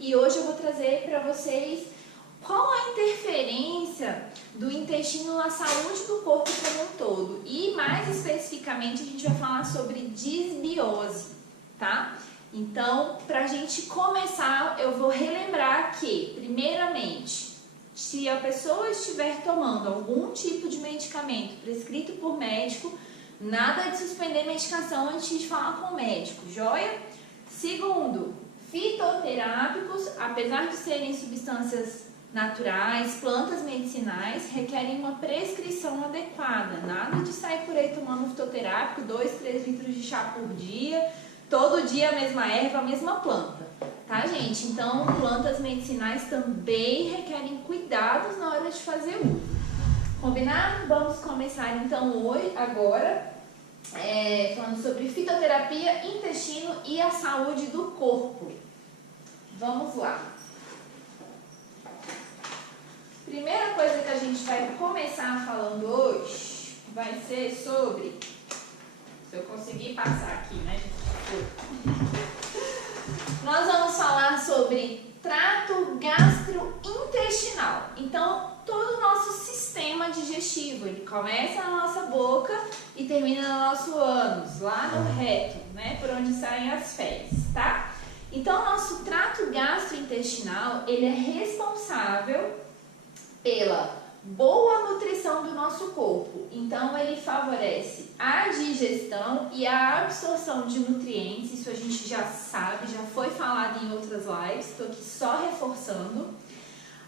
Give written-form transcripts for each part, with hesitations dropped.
e hoje eu vou trazer para vocês qual a interferência do intestino na saúde do corpo como um todo. E mais especificamente a gente vai falar sobre disbiose, tá? Então, para a gente começar, eu vou relembrar que, primeiramente, se a pessoa estiver tomando algum tipo de medicamento prescrito por médico, nada de suspender medicação antes de falar com o médico, joia? Segundo, fitoterápicos, apesar de serem substâncias naturais, plantas medicinais, requerem uma prescrição adequada. Nada de sair por aí tomando fitoterápico, 2, 3 litros de chá por dia, todo dia a mesma erva, a mesma planta, tá, gente? Então, plantas medicinais também requerem cuidados na hora de fazer uso. Combinado? Vamos começar então agora, falando sobre fitoterapia, intestino e a saúde do corpo. Vamos lá. Primeira coisa que a gente vai começar falando hoje vai ser sobre... Se eu conseguir passar aqui, né, gente? Nós vamos falar sobre trato gastrointestinal. Então, todo o nosso sistema digestivo, ele começa na nossa boca e termina no nosso ânus, lá no reto, né, por onde saem as fezes, tá? Então, o nosso trato gastrointestinal, ele é responsável pela boa nutrição do nosso corpo. Então, ele favorece a digestão e a absorção de nutrientes. Isso a gente já sabe, já foi falado em outras lives, estou aqui só reforçando.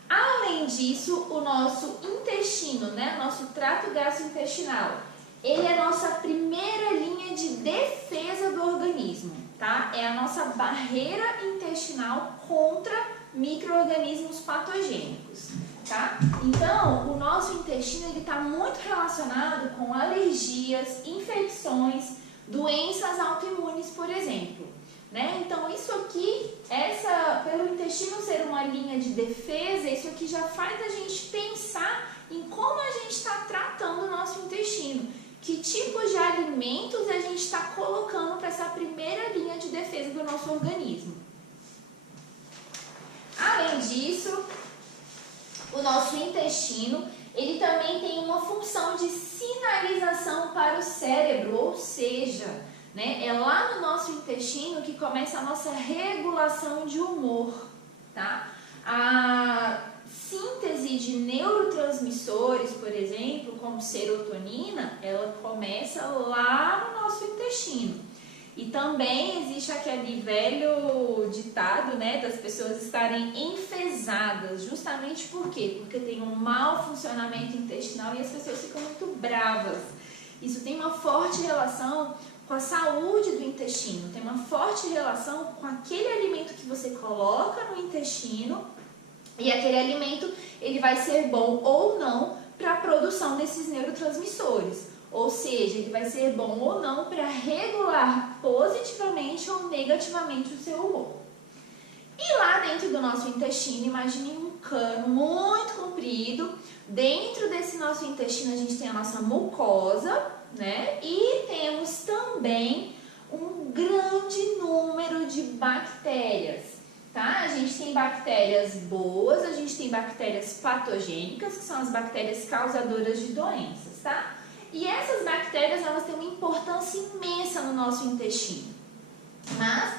Além disso, o nosso intestino, né, nosso trato gastrointestinal, ele é a nossa primeira linha de defesa do organismo, tá? É a nossa barreira intestinal contra micro-organismos patogênicos. Tá? Então, o nosso intestino está muito relacionado com alergias, infecções, doenças autoimunes, por exemplo. Né? Então, isso aqui, pelo intestino ser uma linha de defesa, isso aqui já faz a gente pensar em como a gente está tratando o nosso intestino. Que tipos de alimentos a gente está colocando para essa primeira linha de defesa do nosso organismo. Além disso, o nosso intestino, ele também tem uma função de sinalização para o cérebro, ou seja, né, é lá no nosso intestino que começa a nossa regulação de humor, tá? A síntese de neurotransmissores, por exemplo, como serotonina, ela começa lá no nosso intestino. E também existe aquele velho ditado, né, das pessoas estarem enfesadas, justamente por quê? Porque tem um mau funcionamento intestinal e as pessoas ficam muito bravas. Isso tem uma forte relação com a saúde do intestino, tem uma forte relação com aquele alimento que você coloca no intestino e aquele alimento ele vai ser bom ou não para a produção desses neurotransmissores. Ou seja, ele vai ser bom ou não para regular positivamente ou negativamente o seu humor. E lá dentro do nosso intestino, imagine um cano muito comprido. Dentro desse nosso intestino a gente tem a nossa mucosa, né? E temos também um grande número de bactérias, tá? A gente tem bactérias boas, a gente tem bactérias patogênicas, que são as bactérias causadoras de doenças, tá? E essas bactérias, elas têm uma importância imensa no nosso intestino, mas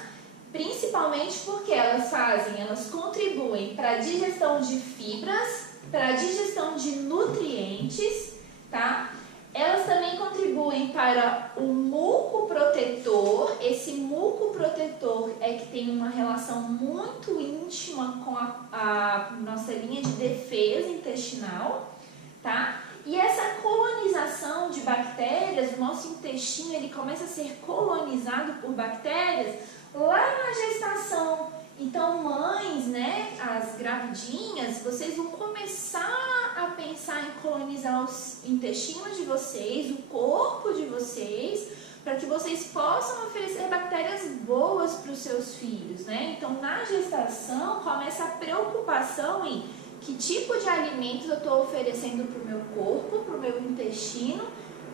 principalmente porque elas contribuem para a digestão de fibras, para a digestão de nutrientes, tá? Elas também contribuem para o muco protetor. Esse muco protetor é que tem uma relação muito íntima com a nossa linha de defesa intestinal, tá? E essa colonização de bactérias, o nosso intestino ele começa a ser colonizado por bactérias lá na gestação. Então, mães, né, as gravidinhas, vocês vão começar a pensar em colonizar os intestinos de vocês, o corpo de vocês, para que vocês possam oferecer bactérias boas para os seus filhos, né? Então, na gestação, começa a preocupação em que tipo de alimentos eu estou oferecendo para o meu corpo, para o meu intestino,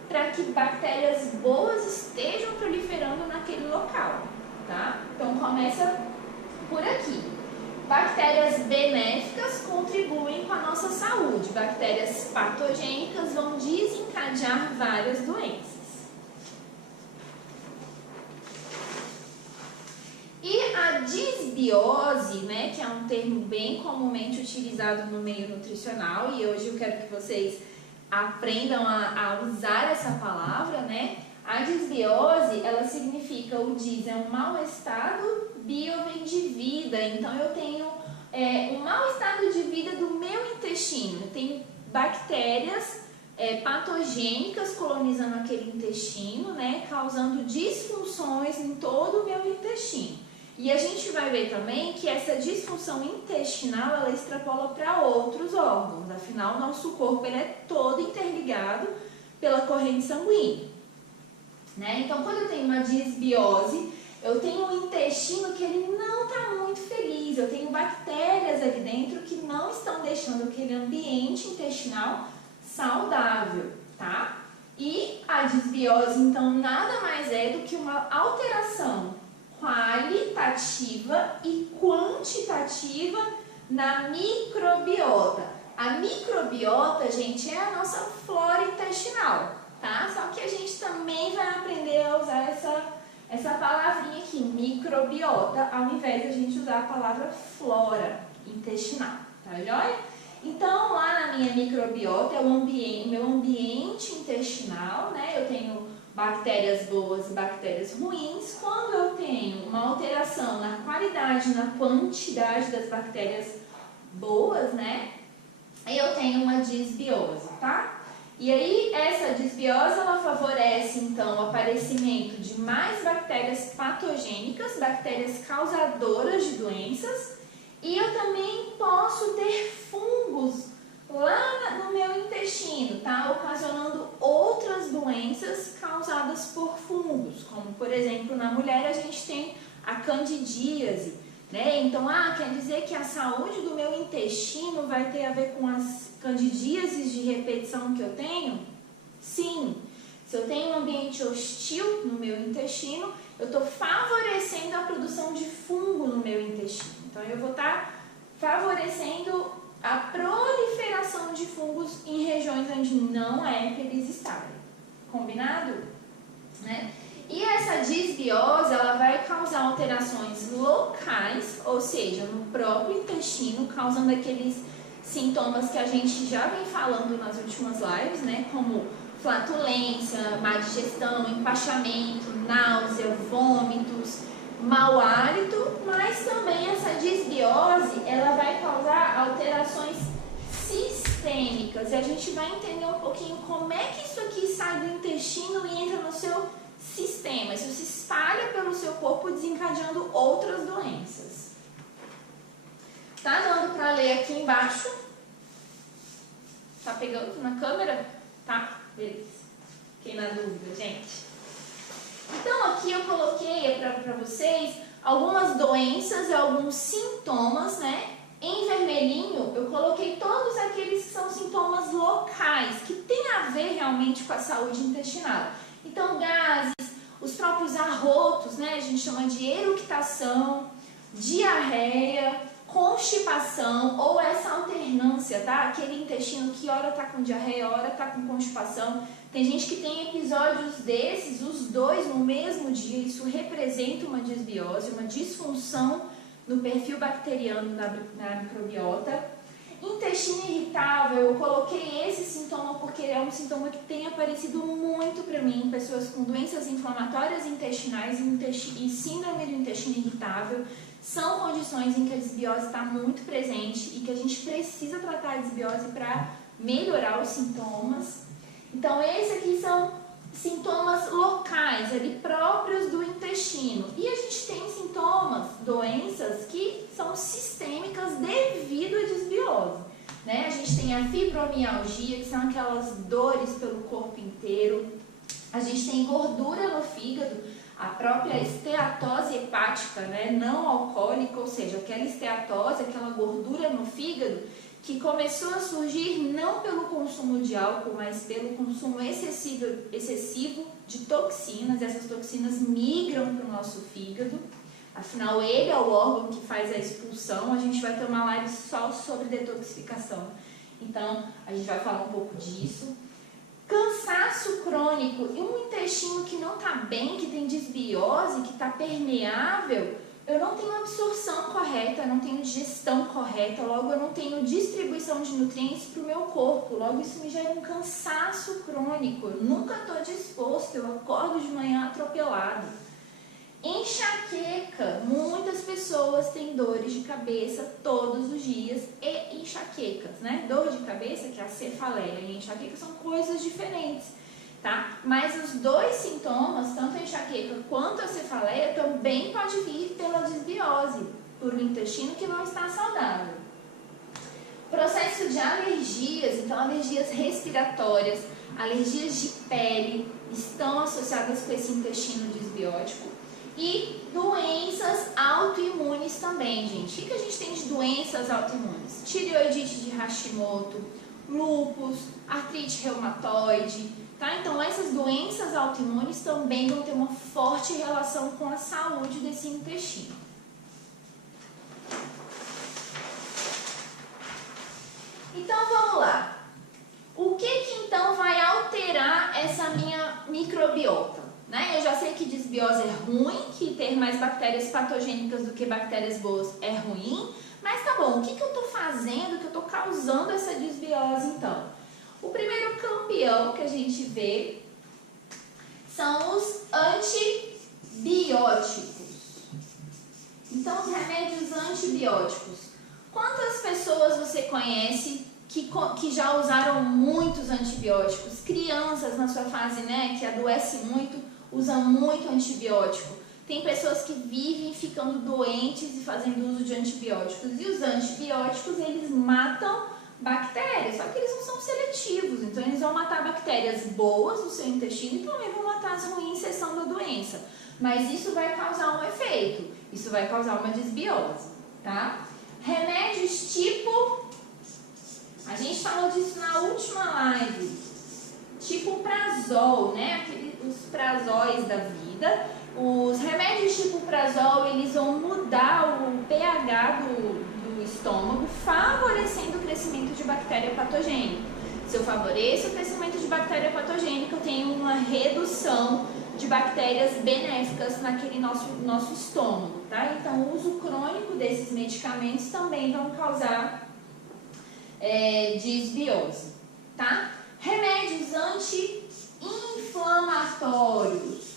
para que bactérias boas estejam proliferando naquele local, tá? Então, começa por aqui. bactérias benéficas contribuem com a nossa saúde. Bactérias patogênicas vão desencadear várias doenças. E a disbiose, né, que é um termo bem comumente utilizado no meio nutricional, e hoje eu quero que vocês aprendam a usar essa palavra, né? A disbiose, ela significa, o dis é um mau estado, bio vem de vida, então eu tenho um mau estado de vida do meu intestino, eu tenho bactérias patogênicas colonizando aquele intestino, né, causando disfunções em todo o meu intestino. E a gente vai ver também que essa disfunção intestinal, ela extrapola para outros órgãos, afinal, nosso corpo ele é todo interligado pela corrente sanguínea. Né? Então, quando eu tenho uma disbiose, eu tenho um intestino que ele não está muito feliz, eu tenho bactérias ali dentro que não estão deixando aquele ambiente intestinal saudável, tá? E a disbiose, então, nada mais é do que uma alteração qualitativa e quantitativa na microbiota. A microbiota, gente, é a nossa flora intestinal, tá? Só que a gente também vai aprender a usar essa palavrinha aqui, microbiota, ao invés de a gente usar a palavra flora intestinal, tá joia? Então, lá na minha microbiota é o meu ambiente intestinal, né? Eu tenho bactérias boas e bactérias ruins. Quando eu tenho uma alteração na qualidade, na quantidade das bactérias boas, né? Eu tenho uma disbiose, tá? E aí, essa disbiose, ela favorece, então, o aparecimento de mais bactérias patogênicas, bactérias causadoras de doenças, e eu também posso ter fungos lá no meu intestino, tá? Ocasionando outras doenças causadas por fungos, como, por exemplo, na mulher a gente tem a candidíase, né? Então, quer dizer que a saúde do meu intestino vai ter a ver com as candidíases de repetição que eu tenho? Sim. Se eu tenho um ambiente hostil no meu intestino, eu estou favorecendo a produção de fungo no meu intestino. Então, eu vou estar favorecendo a proliferação de fungos em regiões onde não é para eles estarem. Combinado? Né? E essa disbiose, ela vai causar alterações locais, ou seja, no próprio intestino, causando aqueles sintomas que a gente já vem falando nas últimas lives, né? Como flatulência, má digestão, empachamento, náusea, vômitos, mau hálito, mas também essa disbiose, ela vai causar alterações sistêmicas, e a gente vai entender um pouquinho como é que isso aqui sai do intestino e entra no seu sistema, isso se espalha pelo seu corpo desencadeando outras doenças. Tá dando para ler aqui embaixo? Tá pegando na câmera? Tá? Beleza. Fiquei na dúvida, gente. Então, aqui eu coloquei para vocês algumas doenças e alguns sintomas, né? Em vermelhinho, eu coloquei todos aqueles que são sintomas locais, que tem a ver realmente com a saúde intestinal. Então, gases, os próprios arrotos, né? A gente chama de eructação, diarreia, constipação ou essa alternância, tá? Aquele intestino que ora tá com diarreia, ora tá com constipação. Tem gente que tem episódios desses, os dois no mesmo dia. Isso representa uma disbiose, uma disfunção no perfil bacteriano na microbiota. Intestino irritável, eu coloquei esse sintoma porque é um sintoma que tem aparecido muito para mim, pessoas com doenças inflamatórias intestinais e síndrome do intestino irritável. São condições em que a disbiose está muito presente e que a gente precisa tratar a disbiose para melhorar os sintomas. Então, esses aqui são sintomas locais, ali próprios do intestino. E a gente tem sintomas, doenças que são sistêmicas devido à disbiose. Né? A gente tem a fibromialgia, que são aquelas dores pelo corpo inteiro. A gente tem gordura no fígado, a própria esteatose hepática, né? Não alcoólica, ou seja, aquela esteatose, aquela gordura no fígado, que começou a surgir não pelo consumo de álcool, mas pelo consumo excessivo de toxinas. Essas toxinas migram para o nosso fígado. Afinal, ele é o órgão que faz a expulsão. A gente vai ter uma live só sobre detoxificação. Então, a gente vai falar um pouco disso. Cansaço crônico e um intestino que não está bem, que tem desbiose, que está permeável, eu não tenho absorção correta, eu não tenho digestão correta, logo eu não tenho distribuição de nutrientes para o meu corpo, logo isso me gera um cansaço crônico, eu nunca estou disposto, eu acordo de manhã atropelado. Enxaqueca, muitas pessoas têm dores de cabeça todos os dias e enxaquecas, né? Dor de cabeça, que é a cefaleia, e enxaqueca são coisas diferentes, tá? Mas os dois sintomas, tanto a enxaqueca quanto a cefaleia, também pode vir pela desbiose, por um intestino que não está saudável. Processo de alergias, então alergias respiratórias, alergias de pele, estão associadas com esse intestino desbiótico. E doenças autoimunes também, gente. O que a gente tem de doenças autoimunes? Tireoidite de Hashimoto, lúpus, artrite reumatoide, tá? Então essas doenças autoimunes também vão ter uma forte relação com a saúde desse intestino. Então vamos lá. O que então vai alterar essa minha microbiota? Né? Eu já sei que desbiose é ruim, que ter mais bactérias patogênicas do que bactérias boas é ruim, mas tá bom, o que eu estou fazendo, que eu estou causando essa desbiose então? O primeiro campeão que a gente vê são os antibióticos. Então, os remédios antibióticos. Quantas pessoas você conhece que já usaram muitos antibióticos? Crianças na sua fase, né, que adoece muito, usam muito antibiótico. Tem pessoas que vivem ficando doentes e fazendo uso de antibióticos. E os antibióticos, eles matam bactérias, só que eles não são seletivos. Então, eles vão matar bactérias boas no seu intestino e também vão matar as ruins, cessando a doença. Mas isso vai causar um efeito. Isso vai causar uma desbiose, tá? Remédios tipo... A gente falou disso na última live. Tipo prazol, né? Os prazóis da vida. Os remédios tipo prazol, eles vão mudar o pH do estômago, favorecendo o crescimento de bactéria patogênica. Se eu favoreço o crescimento de bactéria patogênica, eu tenho uma redução de bactérias benéficas naquele nosso estômago, tá? Então, o uso crônico desses medicamentos também vão causar desbiose, tá? Remédios anti-inflamatórios.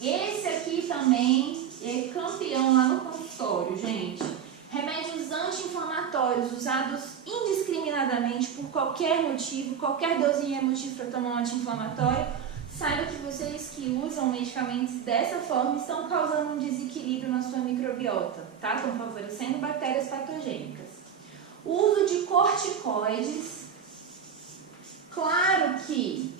Esse aqui também é campeão lá no consultório, gente. Remédios anti-inflamatórios usados indiscriminadamente por qualquer motivo, qualquer dosinha é motivo para tomar um anti-inflamatório. Saiba que vocês que usam medicamentos dessa forma estão causando um desequilíbrio na sua microbiota, tá? Estão favorecendo bactérias patogênicas. O uso de corticoides. Claro que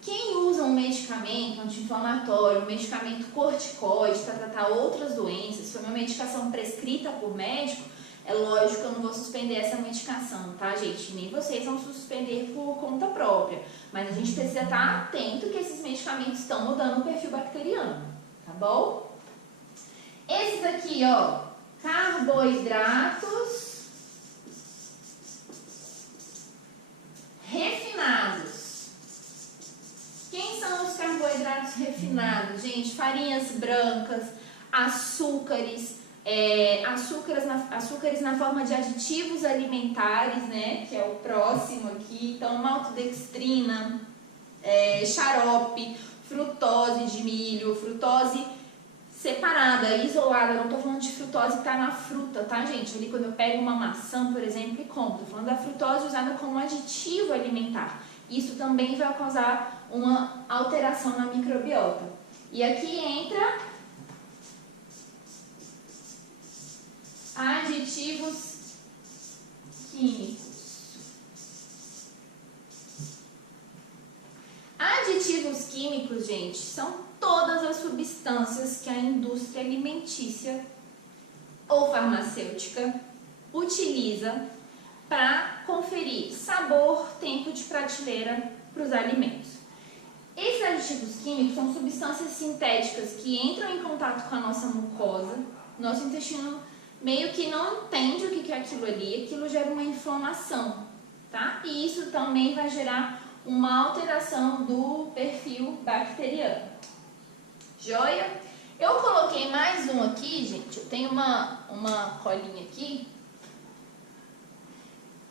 quem usa um medicamento anti-inflamatório, um medicamento corticoide para tratar outras doenças, se for uma medicação prescrita por médico, é lógico que eu não vou suspender essa medicação, tá, gente? Nem vocês vão suspender por conta própria. Mas a gente precisa estar atento que esses medicamentos estão mudando o perfil bacteriano, tá bom? Esses aqui, ó, carboidratos refinados. Quem são os carboidratos refinados, gente? Farinhas brancas, açúcares, açúcares na forma de aditivos alimentares, né? Que é o próximo aqui. Então, maltodextrina, xarope, frutose de milho, frutose separada, isolada. Não estou falando de frutose que está na fruta, tá, gente? Ali quando eu pego uma maçã, por exemplo, e como. Estou falando da frutose usada como aditivo alimentar. Isso também vai causar uma alteração na microbiota. E aqui entra aditivos químicos. Aditivos químicos, gente, são todas as substâncias que a indústria alimentícia ou farmacêutica utiliza para conferir sabor, tempo de prateleira para os alimentos. Esses aditivos químicos são substâncias sintéticas que entram em contato com a nossa mucosa. Nosso intestino meio que não entende o que é aquilo ali, aquilo gera uma inflamação, tá? E isso também vai gerar uma alteração do perfil bacteriano. Joia? Eu coloquei mais um aqui, gente. Eu tenho uma colinha aqui.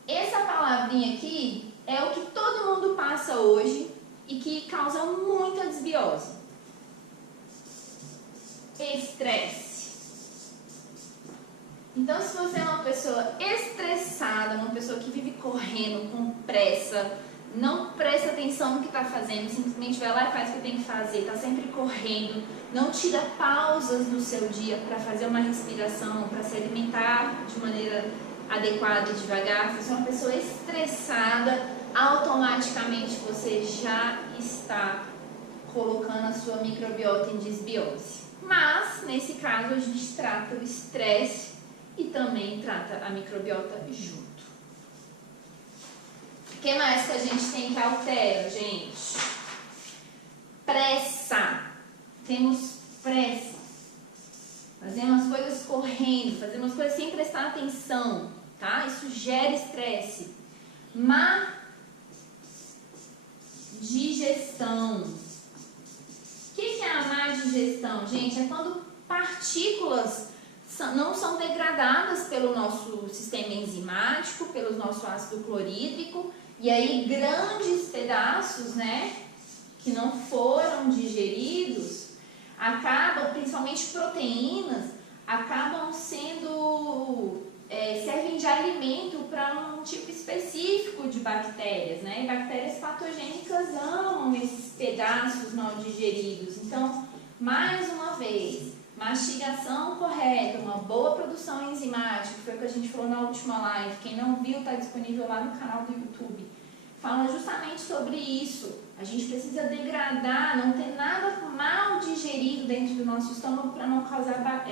Essa palavrinha aqui é o que todo mundo passa hoje e que causa muita desbiose. Estresse. Então, se você é uma pessoa estressada, uma pessoa que vive correndo com pressa, não presta atenção no que está fazendo, simplesmente vai lá e faz o que tem que fazer, está sempre correndo, não tira pausas no seu dia para fazer uma respiração, para se alimentar de maneira adequada e devagar, se você é uma pessoa estressada, automaticamente você já está colocando a sua microbiota em desbiose. Mas, nesse caso, a gente trata o estresse e também trata a microbiota junto. O que mais que a gente tem que alterar, gente? Pressa. Temos pressa. Fazemos as coisas correndo, fazemos as coisas sem prestar atenção, tá? Isso gera estresse. Má digestão. O que é a má digestão, gente? É quando partículas não são degradadas pelo nosso sistema enzimático, pelo nosso ácido clorídrico, e aí grandes pedaços, né, que não foram digeridos, acabam, principalmente proteínas, acabam sendo, servem de alimento para um tipo específico de bactérias, né, e bactérias patogênicas amam esses pedaços mal digeridos. Então, mais uma vez, mastigação correta, uma boa produção enzimática, que foi o que a gente falou na última live. Quem não viu, está disponível lá no canal do YouTube. Fala justamente sobre isso. A gente precisa degradar, não ter nada mal digerido dentro do nosso estômago para não causar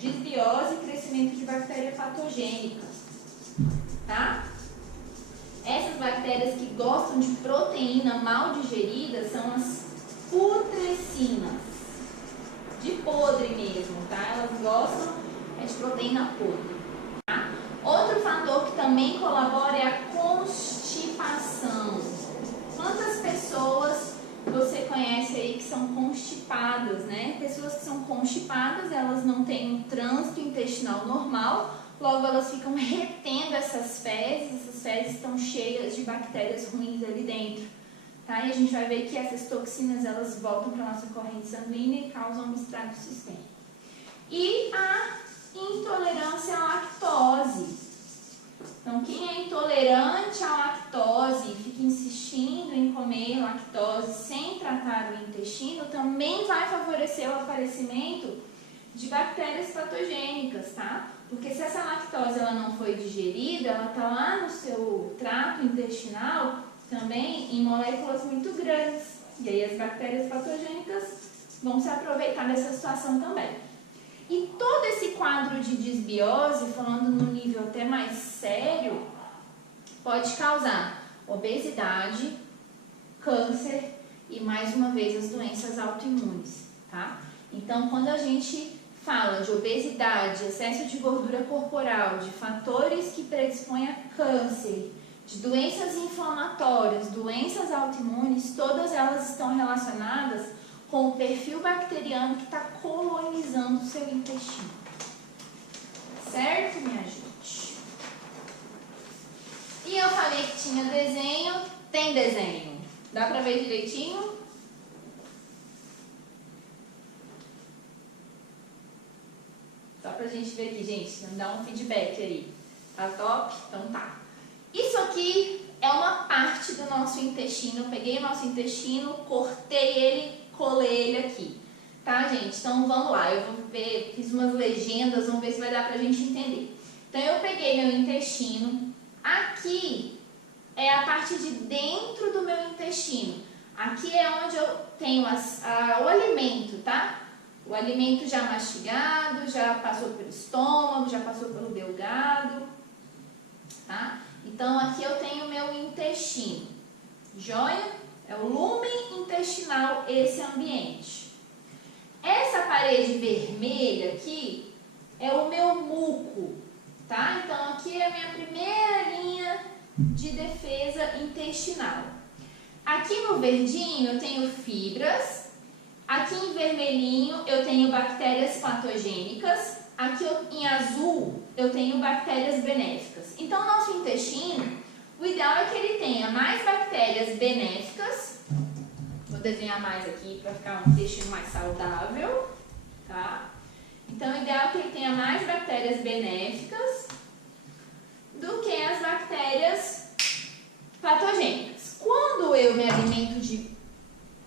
desbiose e crescimento de bactéria patogênica. Tá? Essas bactérias que gostam de proteína mal digerida são as putrecinas. De podre mesmo, tá? Elas gostam de proteína podre, tá? Outro fator que também colabora é a constipação. Quantas pessoas você conhece aí que são constipadas, né? Pessoas que são constipadas, elas não têm um trânsito intestinal normal, logo elas ficam retendo essas fezes estão cheias de bactérias ruins ali dentro. Tá? E a gente vai ver que essas toxinas elas voltam para a nossa corrente sanguínea e causam um estrago sistêmico. E a intolerância à lactose. Então, quem é intolerante à lactose e fica insistindo em comer lactose sem tratar o intestino, também vai favorecer o aparecimento de bactérias patogênicas, tá? Porque se essa lactose ela não foi digerida, ela está lá no seu trato intestinal, também em moléculas muito grandes. E aí as bactérias patogênicas vão se aproveitar dessa situação também. E todo esse quadro de desbiose, falando no nível até mais sério, pode causar obesidade, câncer e, mais uma vez, as doenças autoimunes, tá? Então, quando a gente fala de obesidade, excesso de gordura corporal, de fatores que predispõem a câncer, de doenças inflamatórias, doenças autoimunes, todas elas estão relacionadas com o perfil bacteriano que está colonizando o seu intestino. Certo, minha gente? E eu falei que tinha desenho, tem desenho. Dá pra ver direitinho? Só pra gente ver aqui, gente, dá um feedback aí. Tá top? Então tá. Isso aqui é uma parte do nosso intestino. Eu peguei o nosso intestino, cortei ele, colei ele aqui. Tá, gente? Então vamos lá. Eu vou ver, fiz umas legendas, vamos ver se vai dar pra gente entender. Então eu peguei meu intestino. Aqui é a parte de dentro do meu intestino. Aqui é onde eu tenho o alimento, tá? O alimento já mastigado, já passou pelo estômago, já passou pelo delgado, tá? Então, aqui eu tenho o meu intestino, joia? É o lumen intestinal esse ambiente. Essa parede vermelha aqui é o meu muco, tá? Então aqui é a minha primeira linha de defesa intestinal. Aqui no verdinho eu tenho fibras, aqui em vermelhinho eu tenho bactérias patogênicas, aqui em azul eu tenho bactérias benéficas. Então nosso intestino, o ideal é que ele tenha mais bactérias benéficas. Vou desenhar mais aqui para ficar um intestino mais saudável, tá? Então, o ideal é que ele tenha mais bactérias benéficas do que as bactérias patogênicas. Quando eu me alimento de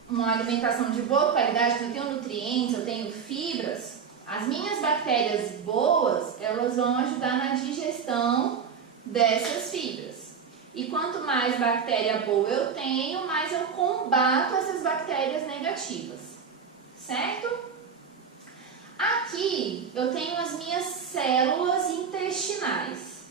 uma alimentação de boa qualidade, eu tenho nutrientes, eu tenho fibras, as minhas bactérias boas, elas vão ajudar na digestão dessas fibras. E quanto mais bactéria boa eu tenho, mais eu combato essas bactérias negativas, certo? Aqui eu tenho as minhas células intestinais.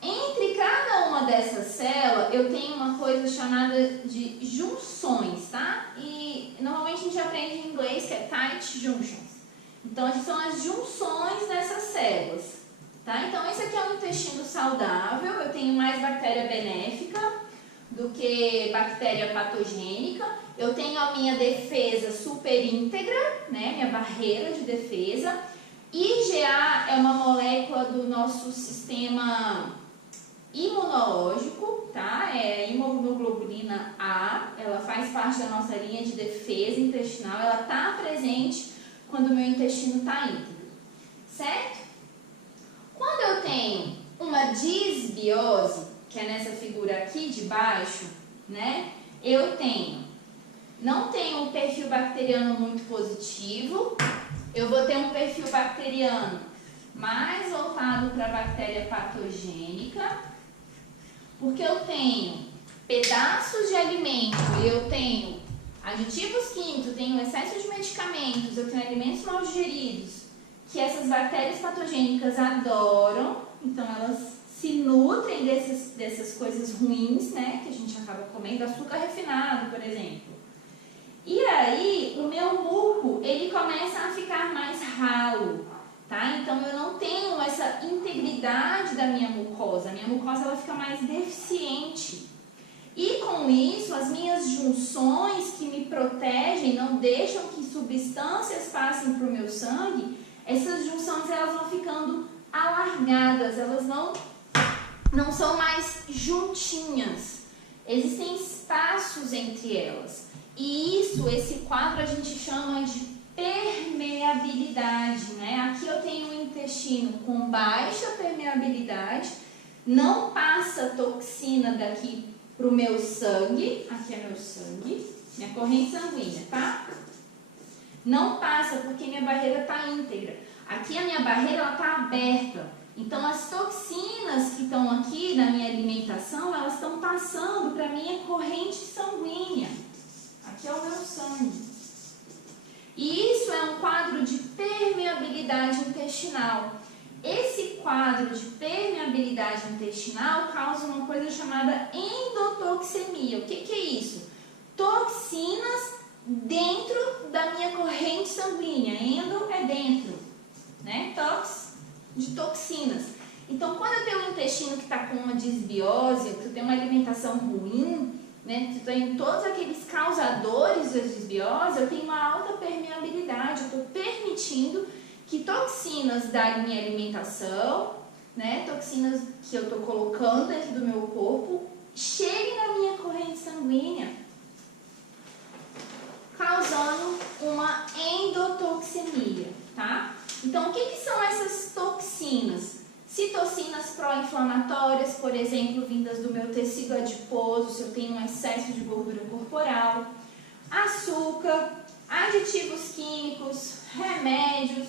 Entre cada uma dessas células, eu tenho uma coisa chamada de junções, tá? E normalmente a gente aprende em inglês que é tight junctions. Então, são as junções dessas células. Tá? Então, esse aqui é um intestino saudável, eu tenho mais bactéria benéfica do que bactéria patogênica. Eu tenho a minha defesa super íntegra, né? Minha barreira de defesa. IgA é uma molécula do nosso sistema imunológico, tá? É a imunoglobulina A, ela faz parte da nossa linha de defesa intestinal, ela está presente quando o meu intestino está íntegro, certo? Quando eu tenho uma disbiose, que é nessa figura aqui de baixo, né? Eu não tenho um perfil bacteriano muito positivo, eu vou ter um perfil bacteriano mais voltado para a bactéria patogênica, porque eu tenho pedaços de alimento, eu tenho aditivos químicos, eu tenho excesso de medicamentos, eu tenho alimentos mal digeridos, que essas bactérias patogênicas adoram, então elas se nutrem dessas coisas ruins, né, que a gente acaba comendo, açúcar refinado, por exemplo. E aí, o meu muco, ele começa a ficar mais ralo, tá? Então, eu não tenho essa integridade da minha mucosa, a minha mucosa ela fica mais deficiente. E com isso, as minhas junções que me protegem, não deixam que substâncias passem para o meu sangue, essas junções elas vão ficando alargadas, elas não são mais juntinhas. Existem espaços entre elas. E esse quadro a gente chama de permeabilidade, né? Aqui eu tenho um intestino com baixa permeabilidade, não passa toxina daqui para o meu sangue, aqui é meu sangue, minha corrente sanguínea, tá? Não passa porque minha barreira está íntegra. Aqui a minha barreira está aberta. Então as toxinas que estão aqui na minha alimentação, elas estão passando para a minha corrente sanguínea. Aqui é o meu sangue. E isso é um quadro de permeabilidade intestinal. Esse quadro de permeabilidade intestinal causa uma coisa chamada endotoxemia. O que é isso? Toxinas dentro da minha corrente sanguínea. Endo é dentro, né? De toxinas. Então, quando eu tenho um intestino que está com uma disbiose, que eu tenho uma alimentação ruim, né? Se eu tenho todos aqueles causadores da disbiose, eu tenho uma alta permeabilidade. Eu estou permitindo que toxinas da minha alimentação, né? Toxinas que eu estou colocando dentro do meu corpo, cheguem na minha corrente sanguínea, causando uma endotoxemia, tá? Então, o que são essas toxinas? Citocinas pró-inflamatórias, por exemplo, vindas do meu tecido adiposo, se eu tenho um excesso de gordura corporal, açúcar, aditivos químicos, remédios,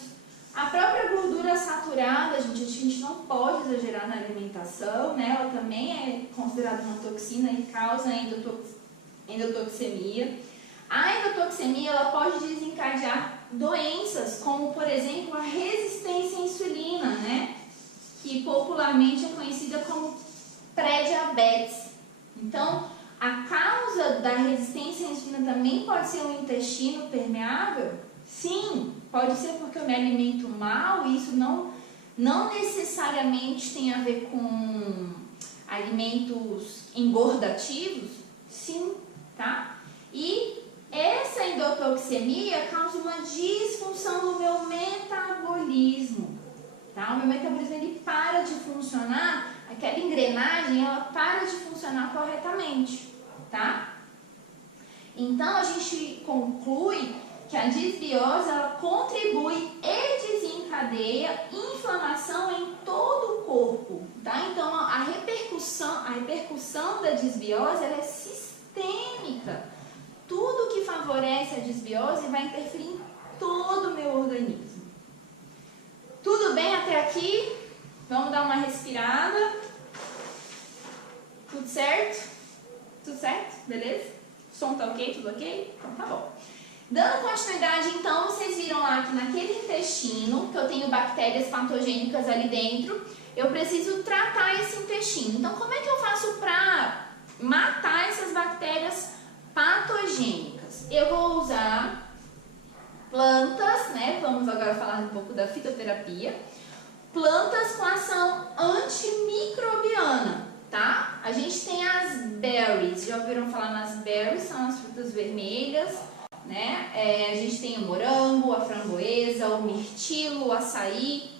a própria gordura saturada, a gente não pode exagerar na alimentação, né? Ela também é considerada uma toxina e causa endotoxemia. A endotoxemia ela pode desencadear doenças, como por exemplo a resistência à insulina, né? Que popularmente é conhecida como pré-diabetes. Então, a causa da resistência resistência à insulina também pode ser um intestino permeável? Sim, pode ser porque eu me alimento mal e isso não necessariamente tem a ver com alimentos engordativos? Sim, tá? E essa endotoxemia causa uma disfunção no meu metabolismo, tá? O meu metabolismo ele para de funcionar, aquela engrenagem ela para de funcionar corretamente, tá? Então a gente conclui que a disbiose ela contribui e desencadeia inflamação em todo o corpo, tá? Então a repercussão da disbiose ela é sistêmica. Tudo que favorece a disbiose vai interferir em todo o meu organismo. Tudo bem até aqui? Vamos dar uma respirada. Tudo certo? Tudo certo? Beleza? O som tá ok? Tudo ok? Então tá bom. Dando continuidade, então, vocês viram lá que naquele intestino, que eu tenho bactérias patogênicas ali dentro, eu preciso tratar esse intestino. Então, como é que eu faço para matar essas bactérias patogênicas? Eu vou usar plantas, né? Vamos agora falar um pouco da fitoterapia. Plantas com ação antimicrobiana, tá? A gente tem as berries, já ouviram falar nas berries? São as frutas vermelhas, né? A gente tem o morango, a framboesa, o mirtilo, o açaí,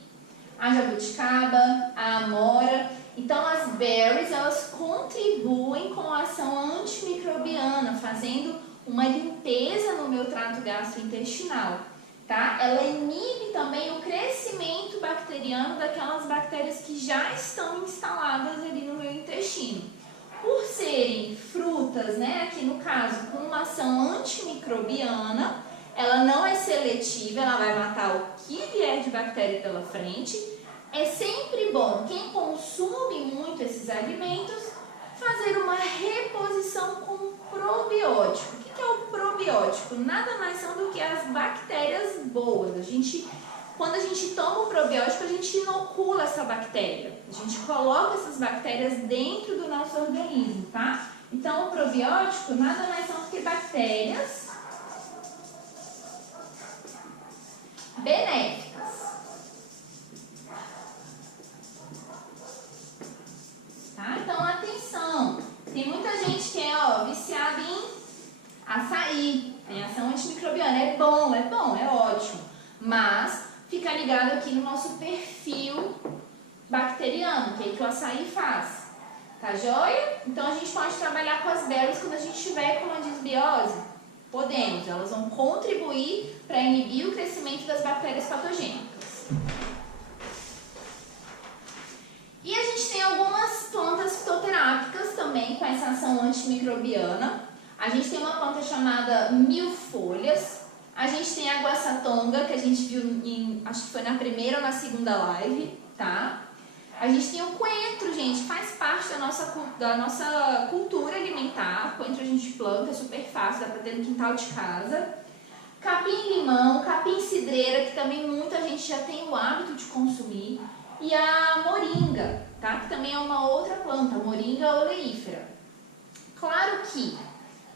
a jabuticaba, a amora. Então as berries elas contribuem com a ação antimicrobiana, fazendo uma limpeza no meu trato gastrointestinal, tá? Ela inibe também o crescimento bacteriano daquelas bactérias que já estão instaladas ali no meu intestino. Por serem frutas, né, aqui no caso, com uma ação antimicrobiana, ela não é seletiva, ela vai matar o que vier de bactéria pela frente. É sempre bom, quem consome muito esses alimentos, fazer uma reposição com probiótico. O que é o probiótico? Nada mais são do que as bactérias boas. Quando a gente toma o probiótico, a gente inocula essa bactéria. A gente coloca essas bactérias dentro do nosso organismo, tá? Então, o probiótico nada mais são do que bactérias benéficas. Tá? Então, atenção. Tem muita gente que é viciada em açaí. Tem ação antimicrobiana. É bom, é ótimo. Mas fica ligado aqui no nosso perfil bacteriano, que é o que o açaí faz. Tá joia? Então a gente pode trabalhar com as berries quando a gente tiver com uma disbiose? Podemos, elas vão contribuir para inibir o crescimento das bactérias patogênicas. E a gente tem algumas plantas fitoterápicas também com essa ação antimicrobiana. A gente tem uma planta chamada milfolhas. A gente tem a guaçatonga, que a gente viu, acho que foi na primeira ou na segunda live, tá? A gente tem o coentro, gente, faz parte da nossa cultura alimentar. Coentro a gente planta, é super fácil, dá pra ter no quintal de casa. Capim-limão, capim-cidreira, que também muita gente já tem o hábito de consumir. E a moringa, tá? Que também é uma outra planta, moringa oleífera. Claro que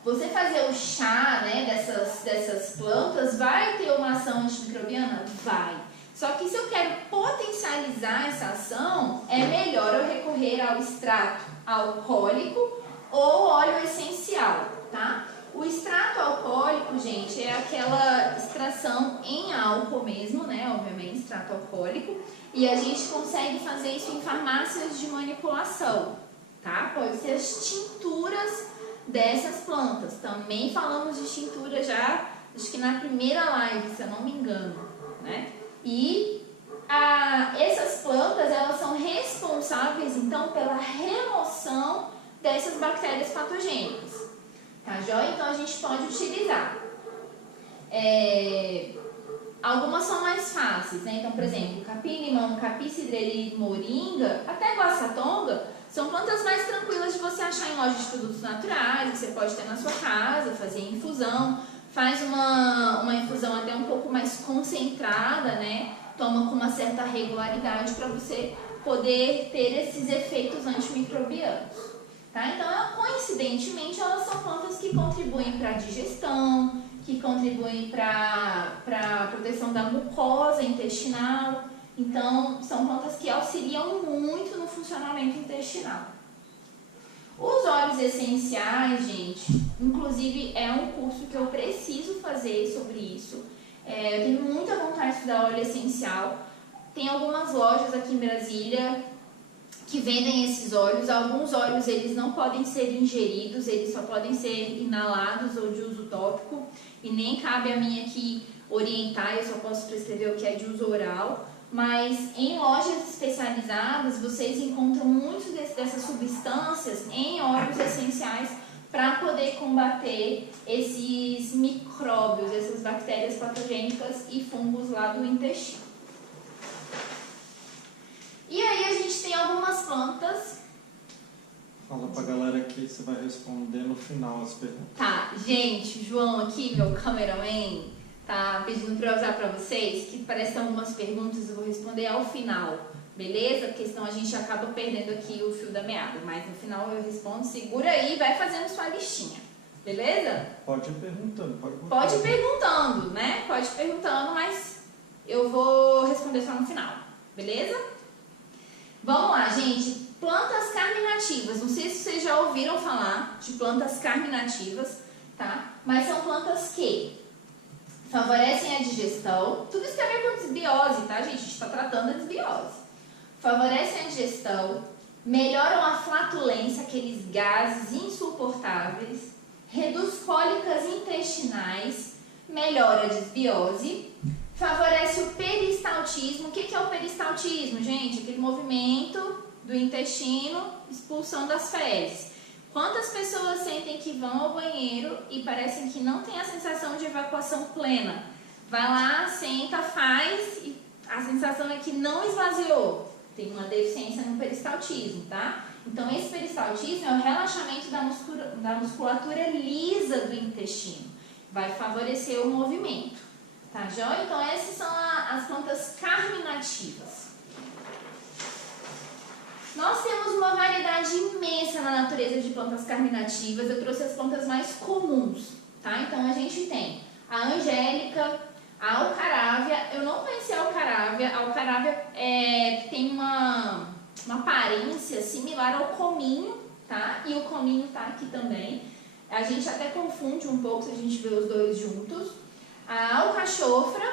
você fazer o chá, né, dessas plantas vai ter uma ação antimicrobiana? Vai. Só que se eu quero potencializar essa ação, é melhor eu recorrer ao extrato alcoólico ou óleo essencial, tá? O extrato alcoólico, gente, é aquela extração em álcool mesmo, né? Obviamente, extrato alcoólico. E a gente consegue fazer isso em farmácias de manipulação, tá? Pode ser as tinturas dessas plantas. Também falamos de tintura já, acho que na primeira live, se eu não me engano, né? E essas plantas, elas são responsáveis, então, pela remoção dessas bactérias patogênicas. Tá, joia? Então, a gente pode utilizar. Algumas são mais fáceis, né? Então, por exemplo, capim-limão, capim-cidreira e moringa, até guaçatonga, são plantas mais tranquilas de você achar em lojas de produtos naturais, que você pode ter na sua casa, fazer infusão. Faz uma infusão até um pouco mais concentrada, né? Toma com uma certa regularidade para você poder ter esses efeitos antimicrobianos. tá? Então, coincidentemente, elas são plantas que contribuem para a digestão, que contribuem para a proteção da mucosa intestinal. Então, são plantas que auxiliam muito no funcionamento intestinal. Os óleos essenciais, gente, inclusive é um curso que eu preciso fazer sobre isso. Eu tenho muita vontade de estudar óleo essencial. Tem algumas lojas aqui em Brasília que vendem esses óleos. Alguns óleos eles não podem ser ingeridos, eles só podem ser inalados ou de uso tópico. E nem cabe a mim aqui orientar, eu só posso prescrever o que é de uso oral. Mas em lojas especializadas vocês encontram muitas dessas substâncias em óleos essenciais para poder combater esses micróbios, essas bactérias patogênicas e fungos lá do intestino. E aí a gente tem algumas plantas. Fala pra galera aqui que você vai responder no final as perguntas. Tá, gente, João aqui, meu cameraman, tá pedindo para eu usar para vocês, que parece algumas perguntas eu vou responder ao final, beleza? Porque senão a gente acaba perdendo aqui o fio da meada, mas no final eu respondo, segura aí e vai fazendo sua listinha, beleza? Pode ir perguntando, pode ir perguntando, né? Pode ir perguntando, mas eu vou responder só no final, beleza? Vamos lá, gente. Plantas carminativas. Não sei se vocês já ouviram falar de plantas carminativas, tá? Mas são plantas que favorecem a digestão. Tudo isso tem a ver com desbiose, tá, gente? A gente está tratando a desbiose. Favorecem a digestão, melhoram a flatulência, aqueles gases insuportáveis, reduz cólicas intestinais, melhora a desbiose, favorece o peristaltismo. O que é o peristaltismo, gente? Aquele movimento do intestino expulsando as fezes. Quantas pessoas sentem que vão ao banheiro e parecem que não tem a sensação de evacuação plena? Vai lá, senta, faz e a sensação é que não esvaziou. Tem uma deficiência no peristaltismo, tá? Então esse peristaltismo é o relaxamento da musculatura lisa do intestino. Vai favorecer o movimento, tá, joia? Então essas são as plantas carminativas. Nós temos uma variedade imensa na natureza de plantas carminativas. Eu trouxe as plantas mais comuns, tá? Então a gente tem a angélica, a alcarávia. Eu não conhecia a alcarávia. A alcarávia tem uma aparência similar ao cominho, tá? E o cominho tá aqui também. A gente até confunde um pouco se a gente vê os dois juntos. A alcachofra,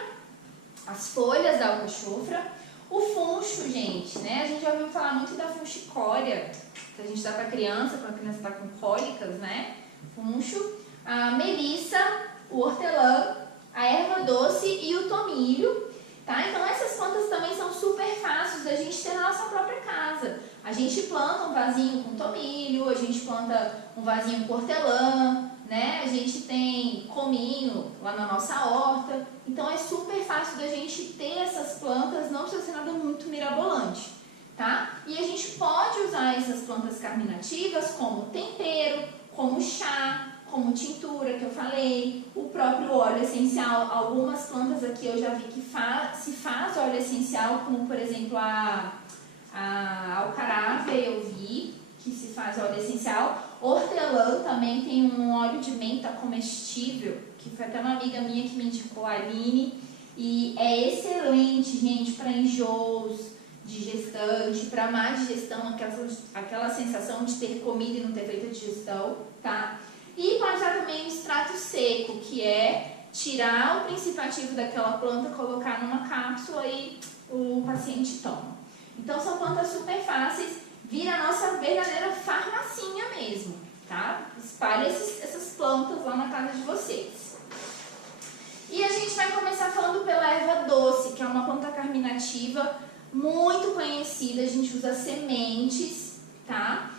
as folhas da alcachofra. O funcho, gente, né? A gente já ouviu falar muito da funchicória, que a gente dá para criança, quando a criança está com cólicas, né? Funcho. A melissa, o hortelã, a erva doce e o tomilho, tá? Então essas plantas também são super fáceis da gente ter na nossa própria casa. A gente planta um vasinho com tomilho, a gente planta um vasinho com hortelã, né? A gente tem cominho lá na nossa horta. Então é super fácil da gente ter essas plantas, não precisa ser nada muito mirabolante, tá? E a gente pode usar essas plantas carminativas como tempero, como chá, como tintura, que eu falei, o próprio óleo essencial. Algumas plantas aqui eu já vi que se faz óleo essencial, como por exemplo a alcarávia, eu vi que se faz óleo essencial. Hortelã também tem um óleo de menta comestível, que foi até uma amiga minha que me indicou, a Aline, e é excelente, gente, para enjoos de gestante, para má digestão, aquela sensação de ter comido e não ter feito a digestão, tá? E pode usar também o extrato seco, que é tirar o princípio ativo daquela planta, colocar numa cápsula e o paciente toma. Então são plantas super fáceis, vira a nossa verdadeira farmacinha mesmo, tá? Espalhe essas plantas lá na casa de vocês. E a gente vai começar falando pela erva doce, que é uma planta carminativa muito conhecida, a gente usa sementes, tá?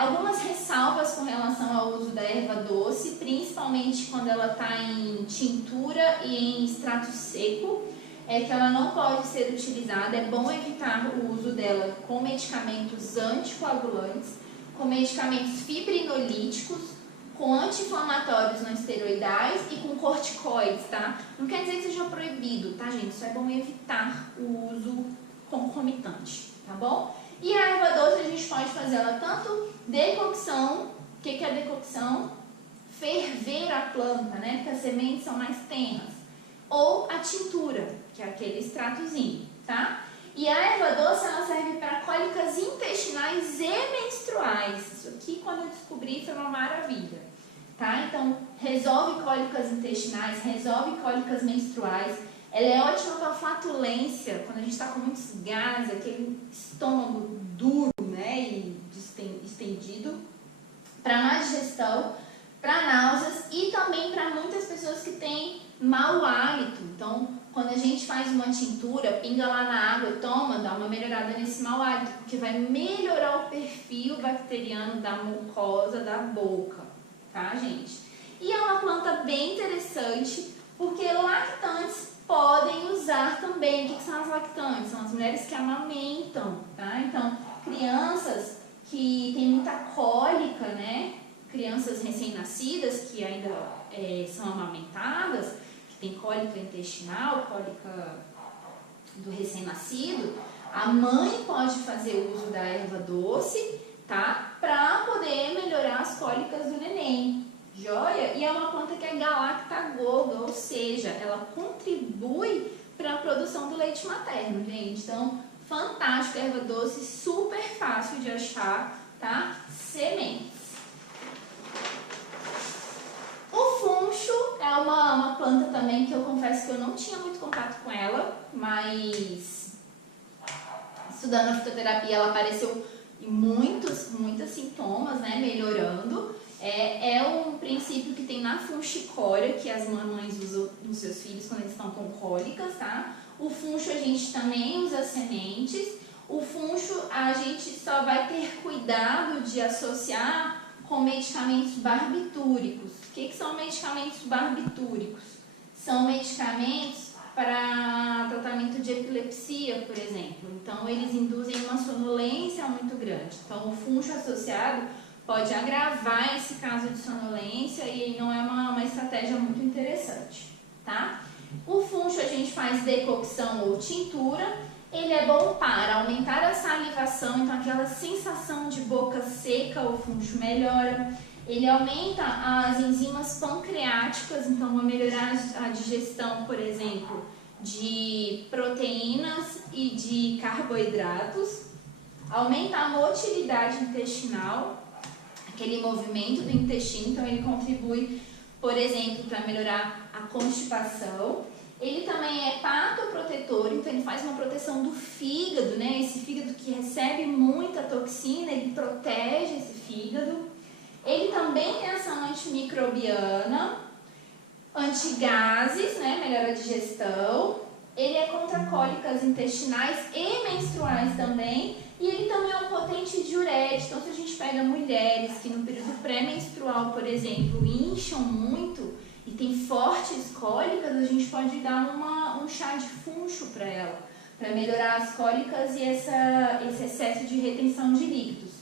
Algumas ressalvas com relação ao uso da erva doce, principalmente quando ela está em tintura e em extrato seco, é que ela não pode ser utilizada, é bom evitar o uso dela com medicamentos anticoagulantes, com medicamentos fibrinolíticos, com anti-inflamatórios não esteroidais e com corticoides, tá? Não quer dizer que seja proibido, tá, gente? Só é bom evitar o uso concomitante, tá bom? E a erva doce a gente pode fazer ela tanto decocção, o que é decocção? Ferver a planta, né? Porque as sementes são mais tenras. Ou a tintura, que é aquele extratozinho, tá? E a erva doce, ela serve para cólicas intestinais e menstruais. Isso aqui, quando eu descobri, foi uma maravilha, tá? Então, resolve cólicas intestinais, resolve cólicas menstruais. Ela é ótima para flatulência, quando a gente está com muitos gases, aquele estômago duro, né, e estendido, para má digestão, para náuseas e também para muitas pessoas que têm mau hálito. Então, quando a gente faz uma tintura, pinga lá na água e toma, dá uma melhorada nesse mau hálito, porque vai melhorar o perfil bacteriano da mucosa da boca, tá, gente? E é uma planta bem interessante, porque lactantes podem usar também. O que são as lactantes? São as mulheres que amamentam, tá? Então, crianças que têm muita cólica, né? Crianças recém-nascidas que ainda são amamentadas, que tem cólica intestinal, cólica do recém-nascido, a mãe pode fazer uso da erva doce, tá? Para poder melhorar as cólicas do neném. Joia? E é uma planta que é galactagoga, ou seja, ela contribui para a produção do leite materno, gente. Então, fantástico, erva doce, super fácil de achar, tá? Sementes. O funcho é uma planta também que eu confesso que eu não tinha muito contato com ela, mas estudando a fitoterapia ela apareceu em muitos sintomas, né, melhorando. É um princípio que tem na funchicória, que as mamães usam nos seus filhos quando eles estão com cólicas, tá? O funcho a gente também usa sementes. O funcho a gente só vai ter cuidado de associar com medicamentos barbitúricos. O que são medicamentos barbitúricos? São medicamentos para tratamento de epilepsia, por exemplo. Então, eles induzem uma sonolência muito grande. Então, o funcho associado pode agravar esse caso de sonolência e não é uma estratégia muito interessante, tá? O funcho a gente faz decocção ou tintura. Ele é bom para aumentar a salivação, então aquela sensação de boca seca, o funcho melhora. Ele aumenta as enzimas pancreáticas, então vai melhorar a digestão, por exemplo, de proteínas e de carboidratos. Aumenta a motilidade intestinal, aquele movimento do intestino, então ele contribui, por exemplo, para melhorar a constipação. Ele também é hepatoprotetor, então ele faz uma proteção do fígado, né? Esse fígado que recebe muita toxina, ele protege esse fígado. Ele também tem ação antimicrobiana, antigases, né? Melhora a digestão. Ele é contra cólicas intestinais e menstruais também. E ele também é um potente diurético. Então, se a gente pega mulheres que no período pré-menstrual, por exemplo, incham muito e tem fortes cólicas, a gente pode dar um chá de funcho para ela, para melhorar as cólicas e esse excesso de retenção de líquidos,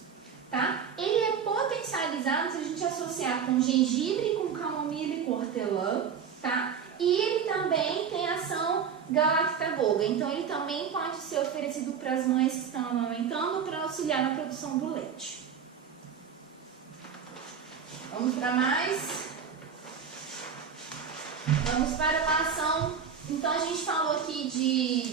tá? Ele é potencializado se a gente associar com gengibre, com camomila e com hortelã, tá? E ele também tem ação galactagoga, então ele também pode ser oferecido para as mães que estão amamentando para auxiliar na produção do leite. Vamos para mais? Vamos para uma ação. Então a gente falou aqui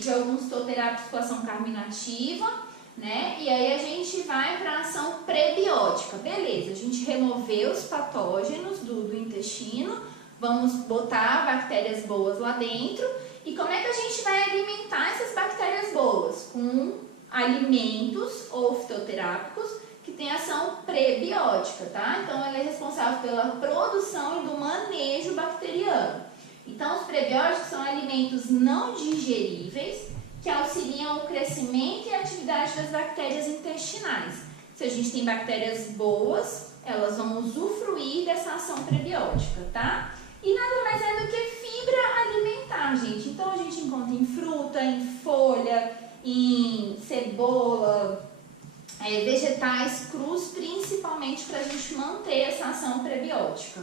de alguns fitoterápicos com ação carminativa, né? E aí a gente vai para a ação prebiótica. Beleza, a gente removeu os patógenos do intestino, vamos botar bactérias boas lá dentro. E como é que a gente vai alimentar essas bactérias boas? Com alimentos ou fitoterápicos que têm ação prebiótica, tá? Então, ela é responsável pela produção e do manejo bacteriano. Então, os prebióticos são alimentos não digeríveis que auxiliam o crescimento e a atividade das bactérias intestinais. Se a gente tem bactérias boas, elas vão usufruir dessa ação prebiótica, tá? E nada mais é do que fibra alimentar, gente. Então, a gente encontra em fruta, em folha, em cebola, vegetais crus, principalmente para a gente manter essa ação prebiótica.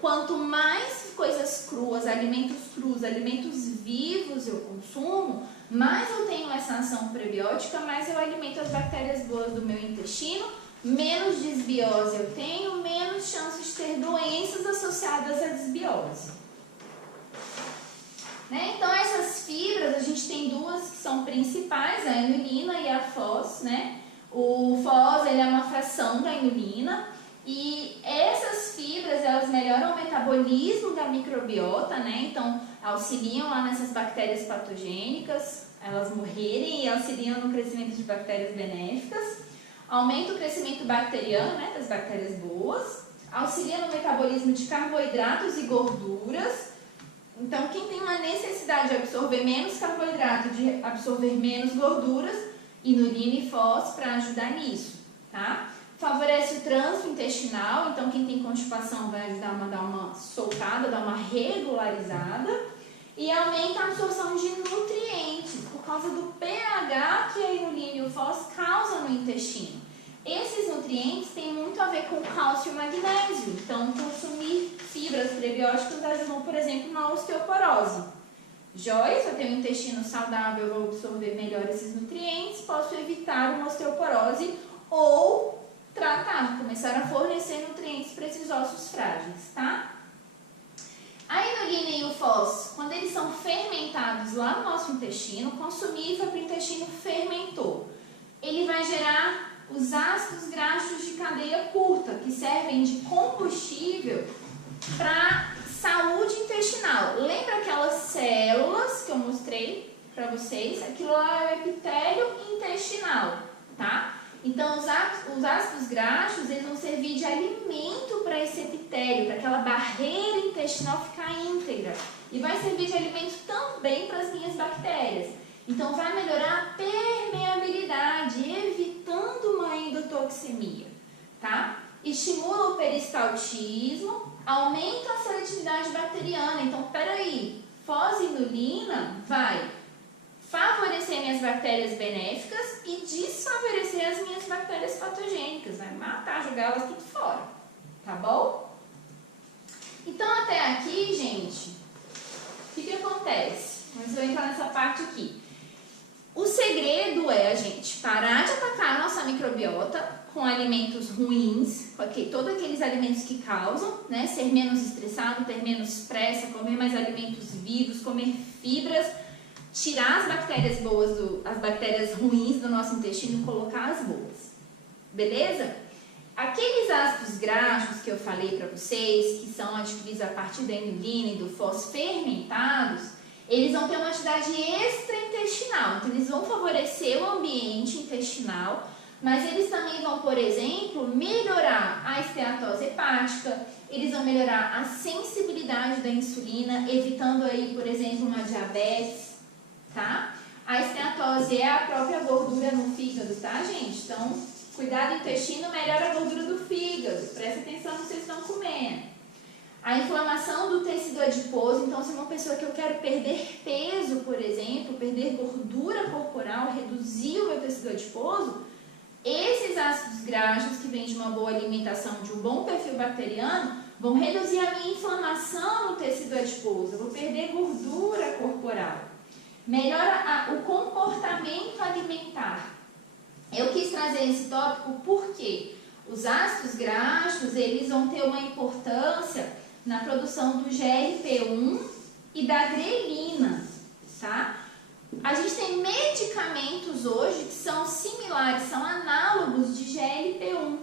Quanto mais coisas cruas, alimentos vivos eu consumo, mais eu tenho essa ação prebiótica, mais eu alimento as bactérias boas do meu intestino, menos desbiose eu tenho, menos chances de ter doenças associadas à desbiose. Né? Então, essas fibras, a gente tem duas que são principais, a inulina e a FOS, né? O FOS, ele é uma fração da inulina, e essas fibras, elas melhoram o metabolismo da microbiota, né? Então, auxiliam lá nessas bactérias patogênicas, elas morrerem e auxiliam no crescimento de bactérias benéficas, aumenta o crescimento bacteriano, né, das bactérias boas, auxilia no metabolismo de carboidratos e gorduras. Então, quem tem uma necessidade de absorver menos carboidrato, de absorver menos gorduras, inulina e FOS para ajudar nisso, tá? Favorece o trânsito intestinal, então quem tem constipação vai ajudar a dar uma soltada, dar uma regularizada. E aumenta a absorção de nutrientes, por causa do pH que a inulina e o FOS causam no intestino. Esses nutrientes têm muito a ver com cálcio e magnésio, então consumir fibras prebióticas ajudam, por exemplo, na osteoporose. Joia, se eu tenho um intestino saudável, eu vou absorver melhor esses nutrientes, posso evitar uma osteoporose ou tratar, começar a fornecer nutrientes para esses ossos frágeis, tá? A inulina e o FOS, quando eles são fermentados lá no nosso intestino, consumir foi para o intestino, fermentou. Ele vai gerar os ácidos graxos de cadeia curta, que servem de combustível para saúde intestinal. Lembra aquelas células que eu mostrei para vocês? Aquilo lá é o epitélio intestinal, tá? Então, os ácidos graxos, eles vão servir de alimento para esse epitélio, para aquela barreira intestinal ficar íntegra. E vai servir de alimento também para as minhas bactérias. Então, vai melhorar a permeabilidade, evitando uma endotoxemia, tá? Estimula o peristaltismo, aumenta a seletividade bacteriana. Então, peraí, FOS e inulina vai favorecer minhas bactérias benéficas e desfavorecer as minhas bactérias patogênicas, vai matar, jogar elas tudo fora, tá bom? Então, até aqui, gente, o que acontece? Vamos entrar nessa parte aqui. O segredo é a gente parar de atacar a nossa microbiota com alimentos ruins, todos aqueles alimentos que causam, né? Ser menos estressado, ter menos pressa, comer mais alimentos vivos, comer fibras, tirar as bactérias boas, as bactérias ruins do nosso intestino e colocar as boas. Beleza? Aqueles ácidos graxos que eu falei para vocês, que são adquiridos a partir da inulina e do FOS fermentados, eles vão ter uma atividade extraintestinal. Então, eles vão favorecer o ambiente intestinal, mas eles também vão, por exemplo, melhorar a esteatose hepática, eles vão melhorar a sensibilidade da insulina, evitando aí, por exemplo, uma diabetes, tá? A esteatose é a própria gordura no fígado, tá, gente? Então, cuidar do intestino melhora a gordura do fígado. Presta atenção no que vocês estão comendo. A inflamação do tecido adiposo. Então, se uma pessoa que eu quero perder peso, por exemplo, perder gordura corporal, reduzir o meu tecido adiposo, esses ácidos graxos que vêm de uma boa alimentação, de um bom perfil bacteriano, vão reduzir a minha inflamação no tecido adiposo. Eu vou perder gordura corporal. Melhora o comportamento alimentar. Eu quis trazer esse tópico porque os ácidos graxos, eles vão ter uma importância na produção do GLP-1 e da grelina, tá? A gente tem medicamentos hoje que são similares, são análogos de GLP-1,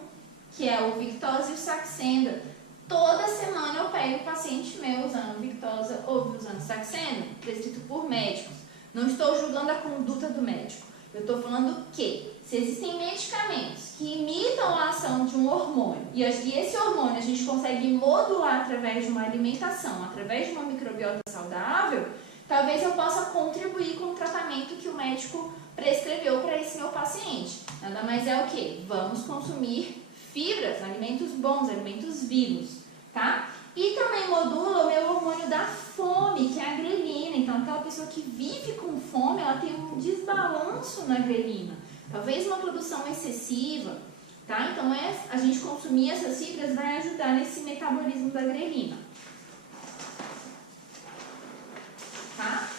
que é o Victoza e o Saxenda. Toda semana eu pego o paciente meu usando Victoza ou usando Saxenda, prescrito por médicos. Não estou julgando a conduta do médico. Eu estou falando que se existem medicamentos que imitam a ação de um hormônio e esse hormônio a gente consegue modular através de uma alimentação, através de uma microbiota saudável, talvez eu possa contribuir com o tratamento que o médico prescreveu para esse meu paciente. Nada mais é o que? Vamos consumir fibras, alimentos bons, alimentos vivos, tá? E também modula o meu hormônio da fome, que é a grelina. Então, aquela pessoa que vive com fome, ela tem um desbalanço na grelina. Talvez uma produção excessiva, tá? Então, a gente consumir essas fibras vai ajudar nesse metabolismo da grelina. Tá?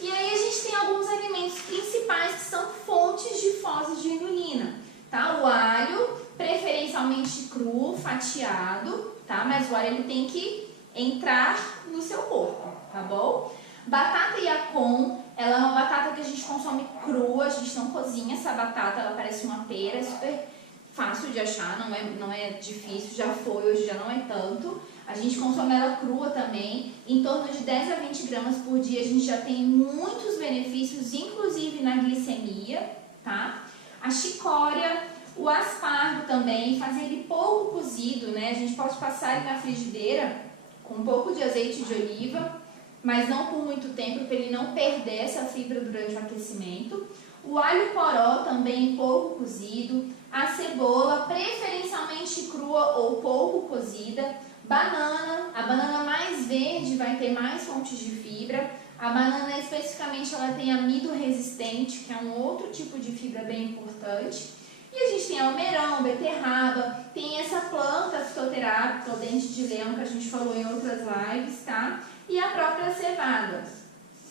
E aí a gente tem alguns alimentos principais que são fontes de fosfodietilina, tá? O alho, preferencialmente cru, fatiado, tá? Mas o alho ele tem que entrar no seu corpo, tá bom? Batata yacon, ela é uma batata que a gente consome crua, a gente não cozinha essa batata, ela parece uma pera, é super fácil de achar, não é difícil, já foi, hoje já não é tanto. A gente consome ela crua também, em torno de 10 a 20 gramas por dia, a gente já tem muitos benefícios, inclusive na glicemia, tá? A chicória, o aspargo também, fazer ele pouco cozido, né? A gente pode passar ele na frigideira com um pouco de azeite de oliva, mas não por muito tempo, para ele não perder essa fibra durante o aquecimento. O alho poró também pouco cozido, a cebola preferencialmente crua ou pouco cozida, banana, a banana mais verde vai ter mais fontes de fibra, a banana especificamente ela tem amido resistente, que é um outro tipo de fibra bem importante. E a gente tem almeirão, beterraba, tem essa planta fitoterápica, o dente de leão, que a gente falou em outras lives, tá? E a própria cevada.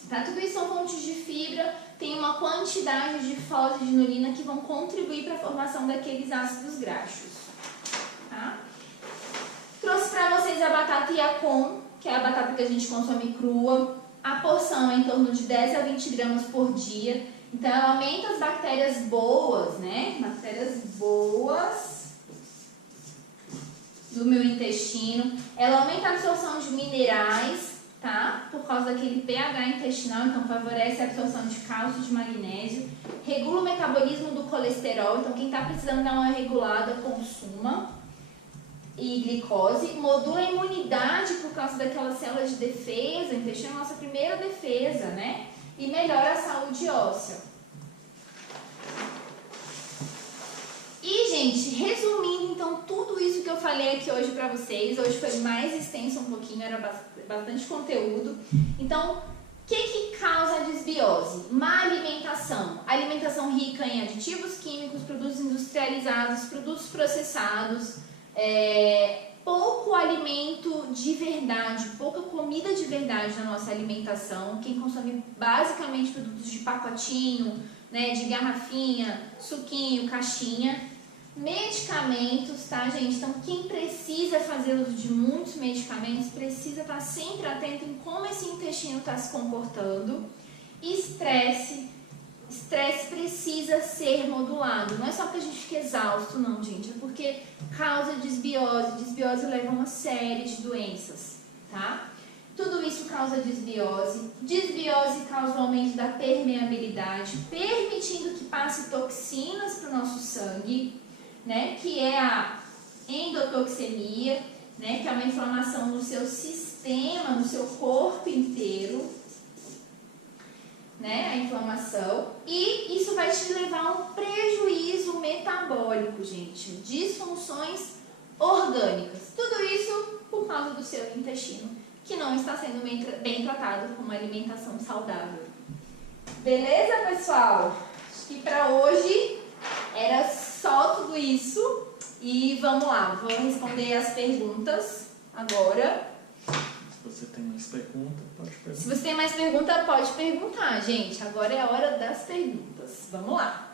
Tá? Tudo isso são fontes de fibra, tem uma quantidade de fosfodietilina que vão contribuir para a formação daqueles ácidos graxos. Tá? Trouxe para vocês a batata yacon, que é a batata que a gente consome crua. A porção é em torno de 10 a 20 gramas por dia. Então, ela aumenta as bactérias boas, né? Bactérias boas do meu intestino. Ela aumenta a absorção de minerais, tá? Por causa daquele pH intestinal, então favorece a absorção de cálcio e de magnésio. Regula o metabolismo do colesterol, então quem está precisando dar uma regulada, consuma. E glicose. Modula a imunidade por causa daquelas células de defesa, o intestino é a nossa primeira defesa, né? E melhora a saúde óssea. E, gente, resumindo, então, tudo isso que eu falei aqui hoje pra vocês, hoje foi mais extenso um pouquinho, era bastante conteúdo. Então, o que causa a desbiose? Má alimentação. Alimentação rica em aditivos químicos, produtos industrializados, produtos processados, pouco alimento de verdade, pouca comida de verdade na nossa alimentação. Quem consome basicamente produtos de pacotinho, né, de garrafinha, suquinho, caixinha. Medicamentos, tá, gente? Então, quem precisa fazer uso de muitos medicamentos precisa estar sempre atento em como esse intestino está se comportando. Estresse. Estresse precisa ser modulado. Não é só porque a gente fica exausto, não, gente. É porque causa desbiose. Desbiose leva a uma série de doenças, tá? Tudo isso causa desbiose. Desbiose causa o aumento da permeabilidade, permitindo que passe toxinas para o nosso sangue, né? Que é a endotoxemia, né? Que é uma inflamação no seu sistema, no seu corpo inteiro, né? A inflamação. E isso vai te levar a um prejuízo metabólico, gente. Disfunções orgânicas. Tudo isso por causa do seu intestino, que não está sendo bem tratado com uma alimentação saudável. Beleza, pessoal? Acho que para hoje era só tudo isso. E vamos lá, vou responder as perguntas agora. Se você tem mais perguntas, pode perguntar. Se você tem mais pergunta, pode perguntar, gente. Agora é a hora das perguntas. Vamos lá.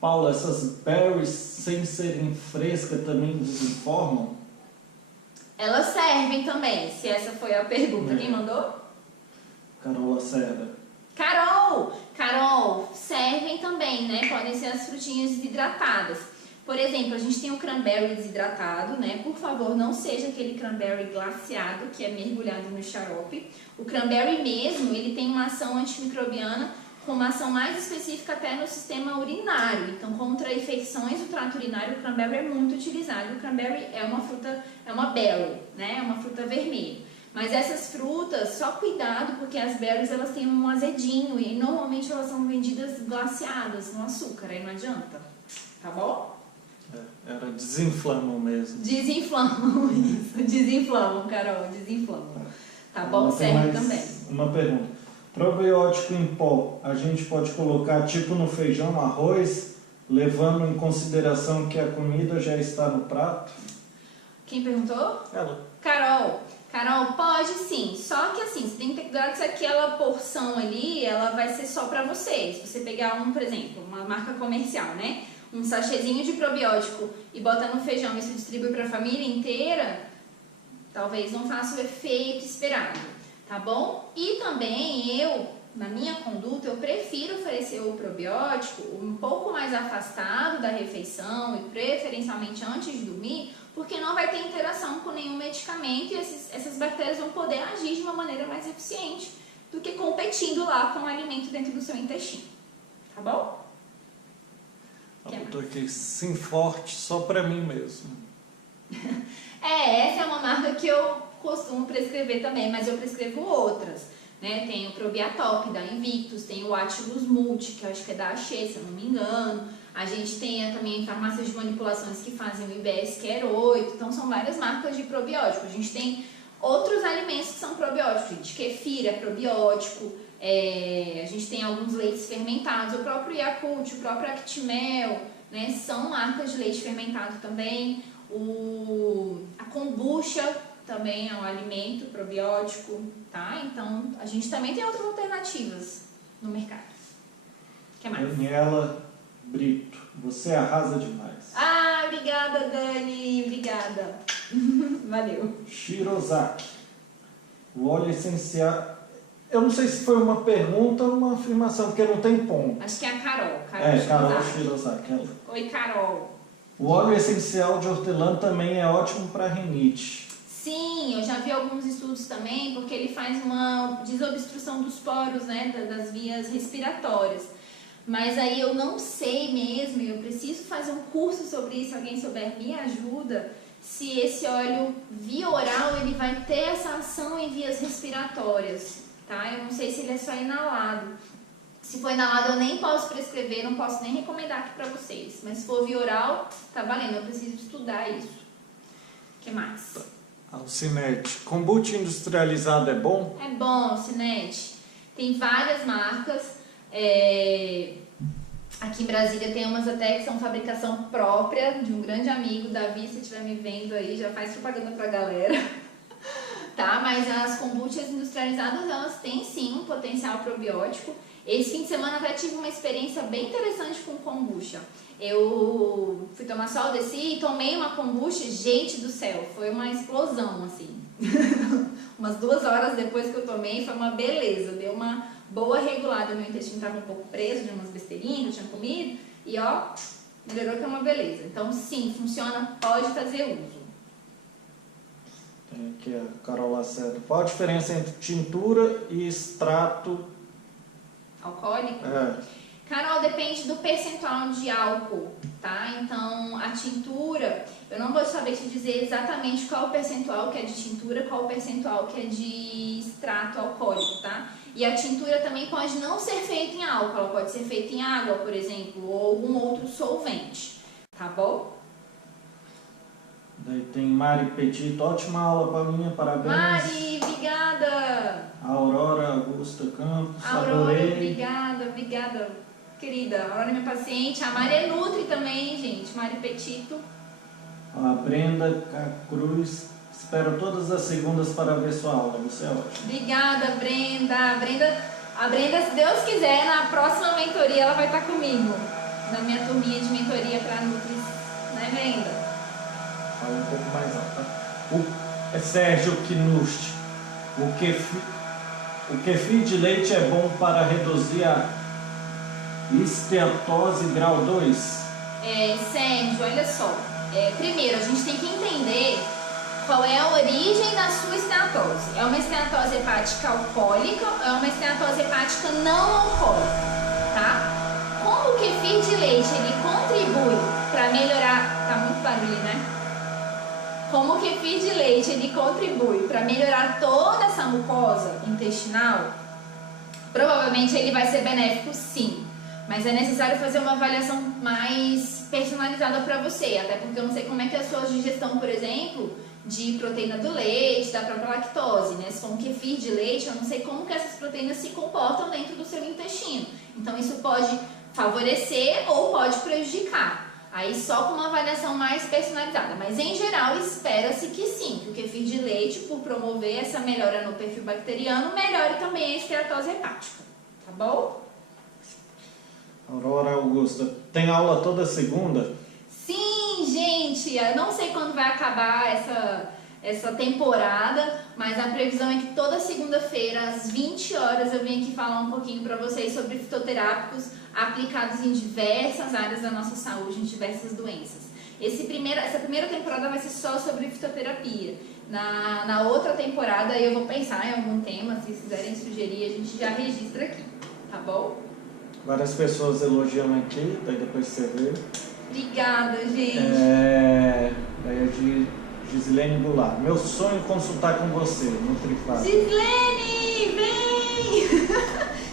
Paula, essas berries sem serem frescas também desinformam? Elas servem também, se essa foi a pergunta. Quem mandou? Carol Lacerda. Carol, servem também, né? Podem ser as frutinhas desidratadas. Por exemplo, a gente tem o cranberry desidratado, né? Por favor, não seja aquele cranberry glaciado que é mergulhado no xarope. O cranberry mesmo, ele tem uma ação antimicrobiana com uma ação mais específica até no sistema urinário. Então, contra infecções do trato urinário, o cranberry é muito utilizado. O cranberry é uma fruta, é uma berry, né? É uma fruta vermelha. Mas essas frutas, só cuidado, porque as berries elas têm um azedinho e normalmente elas são vendidas glaciadas no açúcar, aí não adianta, tá bom? Era desinflamam mesmo. Desinflamam, isso. Desinflamam, Carol, desinflamam. Tá bom? Serve também. Uma pergunta. Probiótico em pó, a gente pode colocar tipo no feijão, arroz, levando em consideração que a comida já está no prato? Quem perguntou? Ela. Carol, Carol, pode sim, só que assim, você tem que ter cuidado que aquela porção ali, ela vai ser só pra você. Se você pegar por exemplo, uma marca comercial, né? Um sachêzinho de probiótico e bota no feijão e isso distribui pra família inteira, talvez não faça o efeito esperado, tá bom? E também na minha conduta, eu prefiro oferecer o probiótico um pouco mais afastado da refeição e preferencialmente antes de dormir, porque não vai ter interação com nenhum medicamento e essas bactérias vão poder agir de uma maneira mais eficiente do que competindo lá com o alimento dentro do seu intestino, tá bom? Eu tô aqui sim forte só pra mim mesmo. Essa é uma marca que eu costumo prescrever também, mas eu prescrevo outras, né? Tem o Probiatop da Invictus, tem o Atilus Multi, que eu acho que é da Axê, se eu não me engano. A gente tem também farmácias de manipulações que fazem o IBS Care 8, então são várias marcas de probiótico. A gente tem outros alimentos que são probióticos, gente. Kefir é probiótico, a gente tem alguns leites fermentados, o próprio Yakult, o próprio Actimel, né? São marcas de leite fermentado também. A kombucha também é um alimento probiótico, tá? Então, a gente também tem outras alternativas no mercado. O que mais? Daniela Brito, você arrasa demais. Obrigada, Dani, obrigada. Valeu. Shirozaki, o óleo essencial... Eu não sei se foi uma pergunta ou uma afirmação, porque não tem ponto. Acho que é a Carol. Carol Shirozaki. Oi, Carol. O óleo essencial de hortelã também é ótimo para rinite. Sim, eu já vi alguns estudos também, porque ele faz uma desobstrução dos poros, né, das vias respiratórias. Mas aí eu não sei mesmo, eu preciso fazer um curso sobre isso, se alguém souber me ajuda, se esse óleo via oral ele vai ter essa ação em vias respiratórias, tá? Eu não sei se ele é só inalado. Se for inalado eu nem posso prescrever, não posso nem recomendar aqui pra vocês. Mas se for via oral, tá valendo, eu preciso estudar isso. O que mais? Alcinete, kombucha industrializado é bom? É bom, Alcinete. Tem várias marcas. Aqui em Brasília tem umas até que são fabricação própria de um grande amigo, Davi, se estiver me vendo aí, já faz propaganda pra galera. Tá? Mas as kombuchas industrializadas, elas têm sim um potencial probiótico. Esse fim de semana até tive uma experiência bem interessante com kombucha. Eu fui tomar sol, desci e tomei uma kombucha, gente do céu, foi uma explosão, assim. Umas 2 horas depois que eu tomei, foi uma beleza, deu uma boa regulada, meu intestino estava um pouco preso de umas besteirinhas que eu tinha comido, e ó, melhorou que é uma beleza. Então sim, funciona, pode fazer uso. Tem aqui a Carol Lacerda. Qual a diferença entre tintura e extrato alcoólico? Carol, depende do percentual de álcool, tá? Então, a tintura, eu não vou saber te dizer exatamente qual o percentual que é de tintura, qual o percentual que é de extrato alcoólico, tá? E a tintura também pode não ser feita em álcool, ela pode ser feita em água, por exemplo, ou algum outro solvente, tá bom? Daí tem Mari Petit, ótima aula para mim, parabéns. Mari, obrigada! Aurora Augusta Campos, Aurora, adorei. obrigada, querida. A Aurora é minha paciente, a Mari é Nutri também, gente, Mari Petito. A Brenda Cruz, espero todas as segundas para ver sua aula, você é ótima. Obrigada, Brenda. A Brenda, se Deus quiser, na próxima mentoria ela vai estar comigo, na minha turminha de mentoria para Nutri, né, Brenda? Fala um pouco mais alto, tá? Sérgio Knust, o kefir de leite é bom para reduzir a esteatose grau 2? Sérgio, olha só. Primeiro, a gente tem que entender qual é a origem da sua esteatose. É uma esteatose hepática alcoólica ou é uma esteatose hepática não alcoólica, tá? Como o kefir de leite ele contribui para melhorar... Tá muito barulho, né? Como o kefir de leite ele contribui para melhorar toda essa mucosa intestinal, provavelmente ele vai ser benéfico sim, mas é necessário fazer uma avaliação mais personalizada para você, até porque eu não sei como é que é a sua digestão, por exemplo, de proteína do leite, da própria lactose, né? Se for um kefir de leite, eu não sei como que essas proteínas se comportam dentro do seu intestino, então isso pode favorecer ou pode prejudicar. Aí só com uma avaliação mais personalizada, mas em geral espera-se que sim, que o kefir de leite, por promover essa melhora no perfil bacteriano, melhore também a esteatose hepática, tá bom? Aurora Augusta, tem aula toda segunda? Sim, gente, eu não sei quando vai acabar essa temporada, mas a previsão é que toda segunda-feira, às 20 horas, eu venho aqui falar um pouquinho para vocês sobre fitoterápicos aplicados em diversas áreas da nossa saúde, em diversas doenças. Essa primeira temporada vai ser só sobre fitoterapia. Na outra temporada eu vou pensar em algum tema, se vocês quiserem sugerir, a gente já registra aqui, tá bom? Várias pessoas elogiando aqui, daí depois você vê. Obrigada, gente. Daí é de Gislene Goulart. Meu sonho é consultar com você, Nutrifácil. Gislene, vem!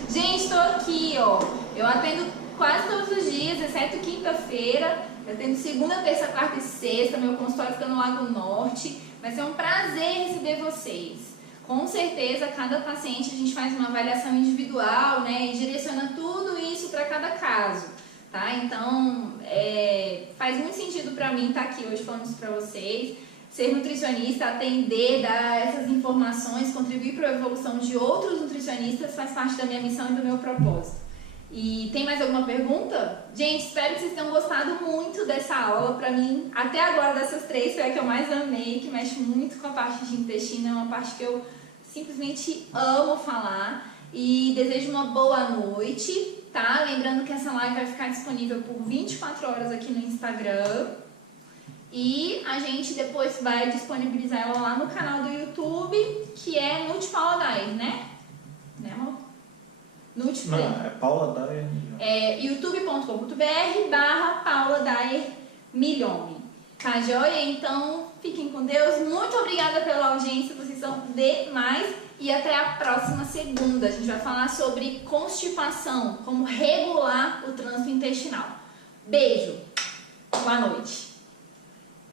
Gente, tô aqui, ó. Eu atendo quase todos os dias, exceto quinta-feira. Eu atendo segunda, terça, quarta e sexta. Meu consultório fica no Lago Norte. Vai ser um prazer receber vocês. Com certeza, cada paciente a gente faz uma avaliação individual, né? E direciona tudo isso para cada caso, tá? Então, faz muito sentido para mim estar aqui hoje falando isso para vocês. Ser nutricionista, atender, dar essas informações, contribuir para a evolução de outros nutricionistas faz parte da minha missão e do meu propósito. E tem mais alguma pergunta? Gente, espero que vocês tenham gostado muito dessa aula. Para mim, até agora dessas três, foi a que eu mais amei, que mexe muito com a parte de intestino, é uma parte que eu simplesmente amo falar. E desejo uma boa noite, tá? Lembrando que essa live vai ficar disponível por 24 horas aqui no Instagram. E a gente depois vai disponibilizar ela lá no canal do YouTube, que é Nut Paula Dair, né? Né, amor? Nut Não, é Paula Dair. É youtube.com.br/Paula Dair Milhome. Tá joia? Então, fiquem com Deus. Muito obrigada pela audiência, vocês são demais. E até a próxima segunda. A gente vai falar sobre constipação, como regular o trânsito intestinal. Beijo. Boa noite.